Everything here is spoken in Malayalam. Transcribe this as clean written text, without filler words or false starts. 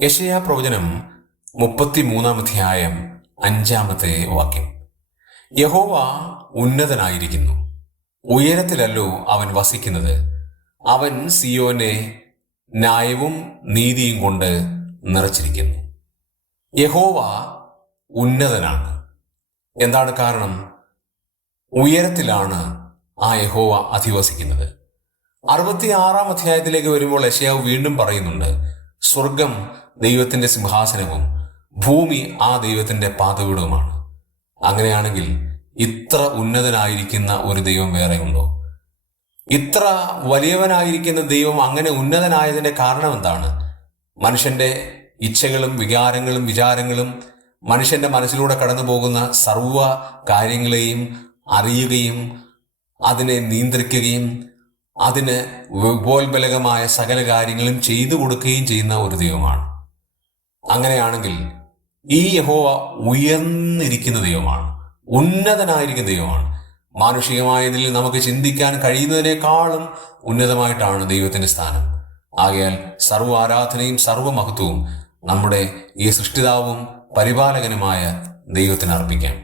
യെശയ്യാ പ്രവചനം 33 5 വാക്യം. യഹോവ ഉന്നതനായിരിക്കുന്നു, ഉയരത്തിലല്ലോ അവൻ വസിക്കുന്നത്. അവൻ സിയോനെ ന്യായവും നീതിയും കൊണ്ട് നിറച്ചിരിക്കുന്നു. യഹോവ ഉന്നതനാണ്. എന്താണ് കാരണം? ഉയരത്തിലാണ് ആ യഹോവ അധിവസിക്കുന്നത്. 66 വരുമ്പോൾ യെശയ്യാവ് വീണ്ടും പറയുന്നുണ്ട്, സ്വർഗം ദൈവത്തിന്റെ സിംഹാസനവും ഭൂമി ആ ദൈവത്തിന്റെ പാദപീഠവുമാണ്. അങ്ങനെയാണെങ്കിൽ ഇത്ര ഉന്നതനായിരിക്കുന്ന ഒരു ദൈവം വേറെ ഉണ്ടോ? ഇത്ര വലിയവനായിരിക്കുന്ന ദൈവം അങ്ങനെ ഉന്നതനായതിന്റെ കാരണം എന്താണ്? മനുഷ്യന്റെ ഇച്ഛകളും വികാരങ്ങളും വിചാരങ്ങളും മനുഷ്യന്റെ മനസ്സിലൂടെ കടന്നു പോകുന്ന സർവ്വ കാര്യങ്ങളെയും അറിയുകയും അതിനെ നിയന്ത്രിക്കുകയും അതിന് ഉപോത്ബലകമായ സകല കാര്യങ്ങളും ചെയ്തു കൊടുക്കുകയും ചെയ്യുന്ന ഒരു ദൈവമാണ്. അങ്ങനെയാണെങ്കിൽ ഈ യഹോവ ഉയർന്നിരിക്കുന്ന ദൈവമാണ്, ഉന്നതനായിരിക്കുന്ന ദൈവമാണ്. മാനുഷികമായതിൽ നമുക്ക് ചിന്തിക്കാൻ കഴിയുന്നതിനേക്കാളും ഉന്നതമായിട്ടാണ് ദൈവത്തിന്റെ സ്ഥാനം. ആകയാൽ സർവ്വ ആരാധനയും സർവ്വമഹത്വവും നമ്മുടെ ഈ സൃഷ്ടിതാവും പരിപാലകനുമായ ദൈവത്തിന് അർപ്പിക്കാം.